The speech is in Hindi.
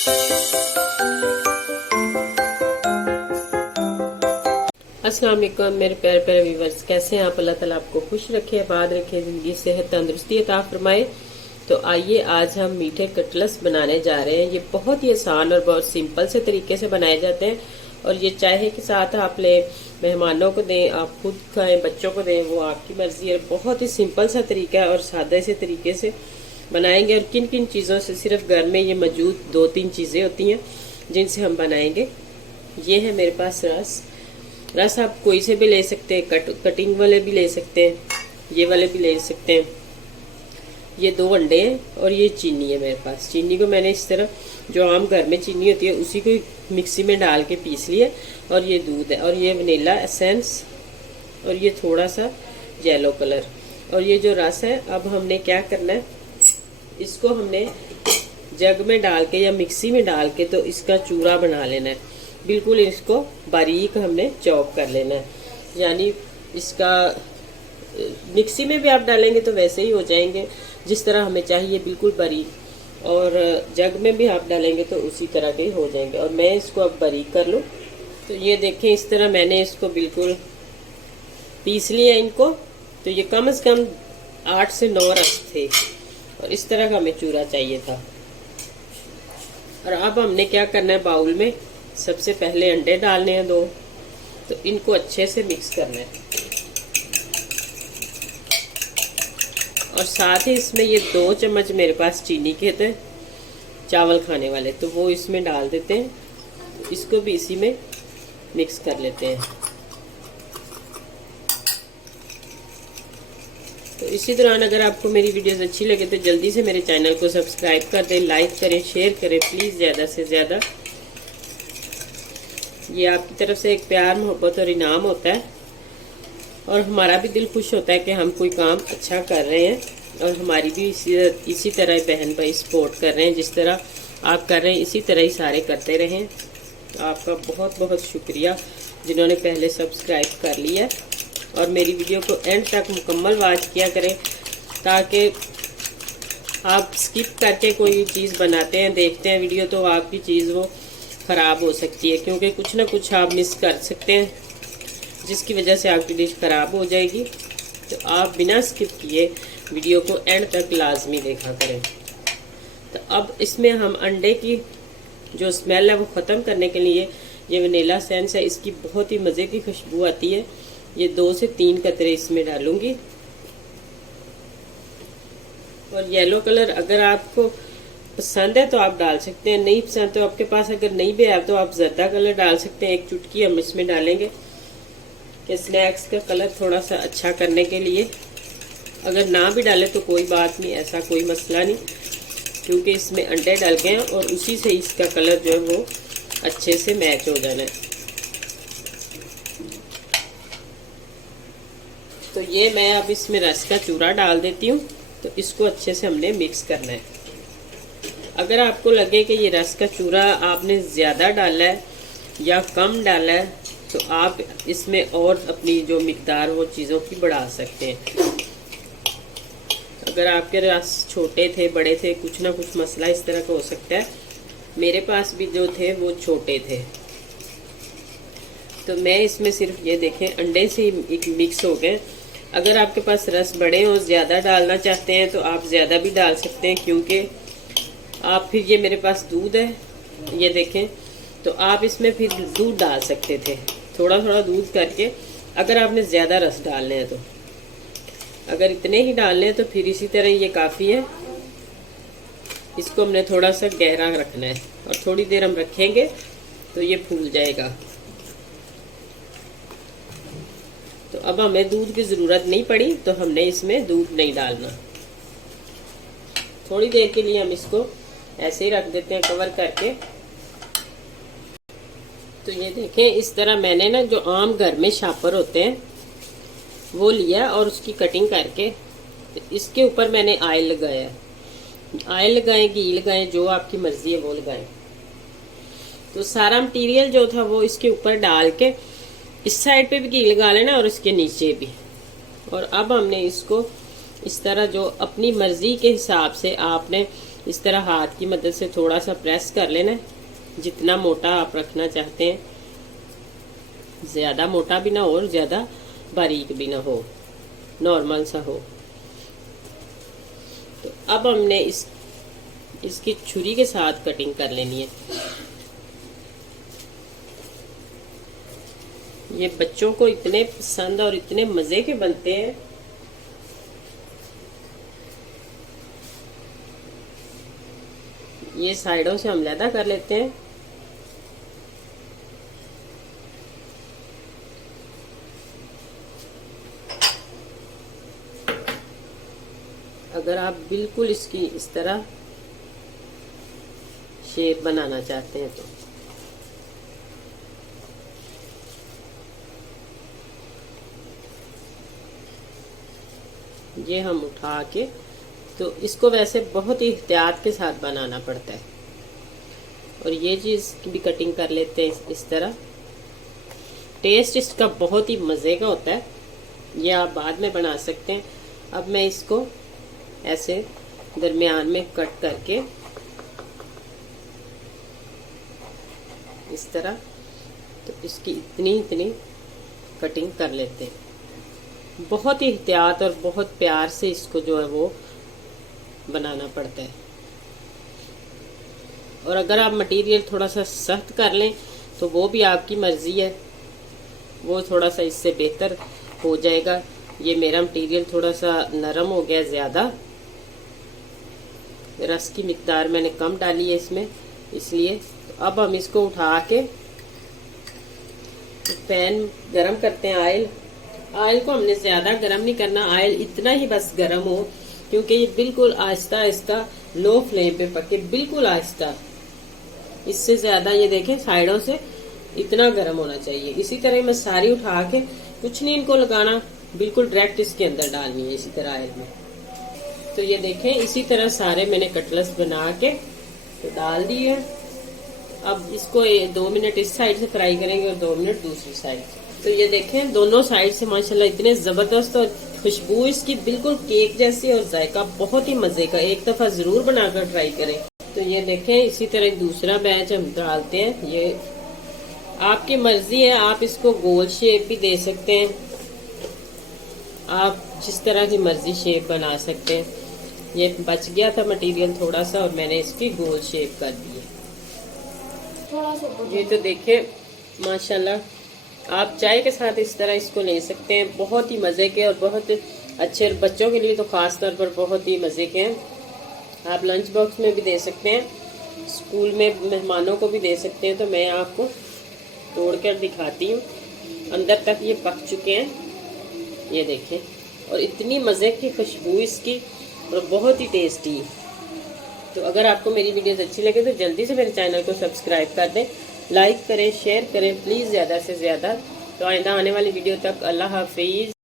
अस्सलाम वालेकुम मेरे प्यारे प्यारे व्यूवर्स, कैसे हैं आप? अल्लाह ताला आपको खुश रखे, आबाद रखे, जिंदगी सेहत तंदुरुस्ती अता फरमाए। तो आइए आज हम मीठे कटलेट्स बनाने जा रहे हैं। ये बहुत ही आसान और बहुत सिंपल से तरीके से बनाए जाते हैं और ये चाय के साथ आप ले, मेहमानों को दें, आप खुद खाएं, बच्चों को दें, वो आपकी मर्जी है। बहुत ही सिंपल सा तरीका है और सादे से तरीके से बनाएंगे। और किन किन चीज़ों से, सिर्फ घर में ये मौजूद 2-3 चीज़ें होती हैं जिनसे हम बनाएंगे। ये है मेरे पास रस आप कोई से भी ले सकते हैं, कटिंग वाले भी ले सकते हैं, ये वाले भी ले सकते हैं। ये 2 अंडे हैं और ये चीनी है मेरे पास। चीनी को मैंने इस तरह, जो आम घर में चीनी होती है उसी को मिक्सी में डाल के पीस लिया। और ये दूध है और ये वनीला एसेंस और ये थोड़ा सा येलो कलर। और ये जो रस है, अब हमने क्या करना है, इसको हमने जग में डाल के या मिक्सी में डाल के तो इसका चूरा बना लेना है। बिल्कुल इसको बारीक हमने चॉप कर लेना है, यानी इसका मिक्सी में भी आप डालेंगे तो वैसे ही हो जाएंगे जिस तरह हमें चाहिए, बिल्कुल बारीक। और जग में भी आप डालेंगे तो उसी तरह के हो जाएंगे। और मैं इसको अब बारीक कर लूँ। तो ये देखें, इस तरह मैंने इसको बिल्कुल पीस लिया इनको। तो ये कम से कम 8 से 9 रस थे और इस तरह का हमें चूरा चाहिए था। और अब हमने क्या करना है, बाउल में सबसे पहले अंडे डालने हैं 2। तो इनको अच्छे से मिक्स करना है और साथ ही इसमें ये 2 चम्मच मेरे पास चीनी के थे, चावल खाने वाले, तो वो इसमें डाल देते हैं। इसको भी इसी में मिक्स कर लेते हैं। तो इसी दौरान अगर आपको मेरी वीडियोस अच्छी लगे तो जल्दी से मेरे चैनल को सब्सक्राइब कर दें, लाइक करें, शेयर करें प्लीज़, ज़्यादा से ज़्यादा। ये आपकी तरफ से एक प्यार, मोहब्बत और इनाम होता है और हमारा भी दिल खुश होता है कि हम कोई काम अच्छा कर रहे हैं और हमारी भी इसी तरह बहन भाई सपोर्ट कर रहे हैं। जिस तरह आप कर रहे हैं इसी तरह ही सारे करते रहें। तो आपका बहुत बहुत शुक्रिया जिन्होंने पहले सब्सक्राइब कर लिया। और मेरी वीडियो को एंड तक मुकम्मल वॉच किया करें, ताकि आप स्किप करके कोई चीज़ बनाते हैं, देखते हैं वीडियो, तो आपकी चीज़ वो ख़राब हो सकती है, क्योंकि कुछ ना कुछ आप मिस कर सकते हैं जिसकी वजह से आपकी डिश ख़राब हो जाएगी। तो आप बिना स्किप किए वीडियो को एंड तक लाजमी देखा करें। तो अब इसमें हम अंडे की जो स्मेल है वो ख़त्म करने के लिए ये वनीला एसेंस है, इसकी बहुत ही मज़े की खुशबू आती है। ये 2 से 3 कतरे इसमें डालूंगी। और येलो कलर अगर आपको पसंद है तो आप डाल सकते हैं, नहीं पसंद तो आपके पास अगर नहीं भी है तो आप जर्दा कलर डाल सकते हैं। 1 चुटकी हम इसमें डालेंगे कि स्नैक्स का कलर थोड़ा सा अच्छा करने के लिए। अगर ना भी डाले तो कोई बात नहीं, ऐसा कोई मसला नहीं, क्योंकि इसमें अंडे डाल के हैं और उसी से इसका कलर जो है वो अच्छे से मैच हो जाना है। तो ये मैं अब इसमें रस का चूरा डाल देती हूँ। तो इसको अच्छे से हमने मिक्स करना है। अगर आपको लगे कि ये रस का चूरा आपने ज़्यादा डाला है या कम डाला है तो आप इसमें और अपनी जो मिकदार वो चीज़ों की बढ़ा सकते हैं। अगर आपके रस छोटे थे, बड़े थे, कुछ ना कुछ मसला इस तरह का हो सकता है। मेरे पास भी जो थे वो छोटे थे, तो मैं इसमें सिर्फ ये देखें अंडे से एक मिक्स हो गए। अगर आपके पास रस बड़े हो, ज़्यादा डालना चाहते हैं तो आप ज़्यादा भी डाल सकते हैं, क्योंकि आप फिर, ये मेरे पास दूध है, ये देखें, तो आप इसमें फिर दूध डाल सकते थे, थोड़ा थोड़ा दूध करके, अगर आपने ज़्यादा रस डालने हैं तो। अगर इतने ही डालने हैं तो फिर इसी तरह ये काफ़ी है। इसको हमने थोड़ा सा गहरा रखना है और थोड़ी देर हम रखेंगे तो ये फूल जाएगा। तो अब हमें दूध की ज़रूरत नहीं पड़ी, तो हमने इसमें दूध नहीं डालना। थोड़ी देर के लिए हम इसको ऐसे ही रख देते हैं कवर करके। तो ये देखें, इस तरह मैंने ना जो आम घर में शापर होते हैं वो लिया और उसकी कटिंग करके तो इसके ऊपर मैंने ऑयल लगाया। ऑयल लगाएं, घी लगाएं, जो आपकी मर्जी है वो लगाएं। तो सारा मटेरियल जो था वो इसके ऊपर डाल के इस साइड पे भी घी लगा लेना और इसके नीचे भी। और अब हमने इसको इस तरह, जो अपनी मर्जी के हिसाब से आपने इस तरह हाथ की मदद से थोड़ा सा प्रेस कर लेना है, जितना मोटा आप रखना चाहते हैं, ज्यादा मोटा भी ना हो और ज्यादा बारीक भी ना हो, नॉर्मल सा हो। तो अब हमने इसकी छुरी के साथ कटिंग कर लेनी है। ये बच्चों को इतने पसंद और इतने मजे के बनते हैं। ये साइडों से हम अलहदा कर लेते हैं। अगर आप बिल्कुल इसकी इस तरह शेप बनाना चाहते हैं तो ये हम उठा के, तो इसको वैसे बहुत ही एहतियात के साथ बनाना पड़ता है। और ये चीज़ की भी कटिंग कर लेते हैं इस तरह। टेस्ट इसका बहुत ही मज़े का होता है, ये आप बाद में बना सकते हैं। अब मैं इसको ऐसे दरमियान में कट करके इस तरह, तो इसकी इतनी कटिंग कर लेते हैं। बहुत ही एहतियात और बहुत प्यार से इसको जो है वो बनाना पड़ता है। और अगर आप मटेरियल थोड़ा सा सख्त कर लें तो वो भी आपकी मर्जी है, वो थोड़ा सा इससे बेहतर हो जाएगा। ये मेरा मटेरियल थोड़ा सा नरम हो गया ज़्यादा, रस की मिकदार मैंने कम डाली है इसमें, इसलिए। तो अब हम इसको उठा के पैन गरम करते हैं। ऑयल को हमने ज़्यादा गरम नहीं करना, ऑयल इतना ही बस गरम हो, क्योंकि ये बिल्कुल आहिस्ता आहिस्ता लो फ्लेम पे पके, बिल्कुल आहिस्ता। इससे ज़्यादा ये देखें साइडों से इतना गरम होना चाहिए। इसी तरह मैं सारी उठा के, कुछ नहीं इनको लगाना, बिल्कुल डायरेक्ट इसके अंदर डालनी है इसी तरह ऑयल में। तो ये देखें इसी तरह सारे मैंने कटलेट्स बना के तो डाल दिए। अब इसको 2 मिनट इस साइड से फ्राई करेंगे और 2 मिनट दूसरी साइड से। तो ये देखें दोनों साइड से माशाल्लाह इतने जबरदस्त, और खुशबू इसकी बिल्कुल केक जैसी, और जायका बहुत ही मजे का। एक दफा जरूर बनाकर ट्राई करें। तो ये देखें इसी तरह दूसरा बैच हम डालते हैं। ये आपकी मर्जी है, आप इसको गोल शेप भी दे सकते हैं, आप जिस तरह की मर्जी शेप बना सकते हैं। ये बच गया था मटेरियल थोड़ा सा और मैंने इसकी गोल शेप कर दी है थोड़ा सा। ये तो देखें माशाल्लाह, आप चाय के साथ इस तरह इसको ले सकते हैं। बहुत ही मज़े के और बहुत अच्छे, बच्चों के लिए तो ख़ास तौर पर बहुत ही मज़े के हैं। आप लंच बॉक्स में भी दे सकते हैं, स्कूल में मेहमानों को भी दे सकते हैं। तो मैं आपको तोड़कर दिखाती हूँ। अंदर तक ये पक चुके हैं, ये देखें, और इतनी मज़े की खुशबू इसकी, और बहुत ही टेस्टी। तो अगर आपको मेरी वीडियोस अच्छी लगे तो जल्दी से मेरे चैनल को सब्सक्राइब कर दें, लाइक करें, शेयर करें प्लीज़ ज़्यादा से ज़्यादा। तो आइंदा आने वाली वीडियो तक अल्लाह हाफिज़।